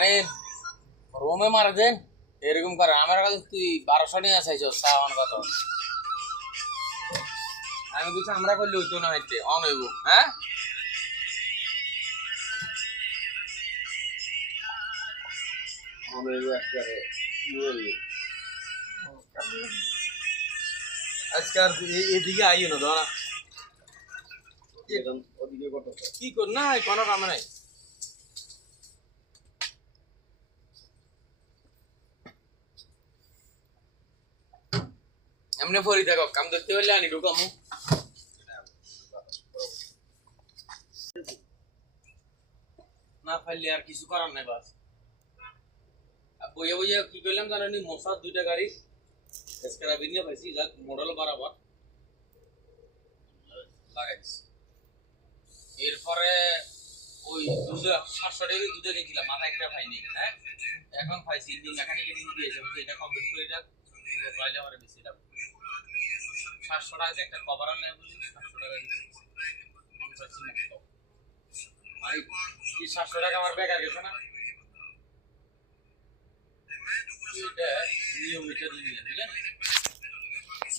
মানে রোমে মারা দেন এরকম করে আমার কাছে তুই 1200 নিয়ে আসাইছ সামান কত আমি কিছু আমরা করলে হইতো না হইতে অন হইব হ্যাঁ অন হইব একবারে আজকাল এদিকে আইও না দাঁড়া ওদিকে কত কি কর না কোনো কাম নাই এমনি ফরি থাকো কাম ধরতে পারলে আনি ঢুকামু না পারলে আর কিছু করার নাই বাস বইয়া বইয়া কি করলাম জানি মশার দুইটা গাড়ি স্ক্রাবিং নিয়ে পাইছি যাক মডেল বরাবর লাগাইছি এরপরে ওই দুধে 700 টাকা দুধে গেছিলাম মাথা একটা পাইনি হ্যাঁ এখন পাইছি ইঞ্জিন মেকানিক ইঞ্জিন দিয়েছে এটা কমপ্লিট করে এটা পাইলে আমার বেশি লাভ 700 টাকা একটা কভার আনলে বলি 700 টাকা ভাই কি 700 টাকা আমার বেকার গেছে না এটা নিয়মিত দিন বুঝলেন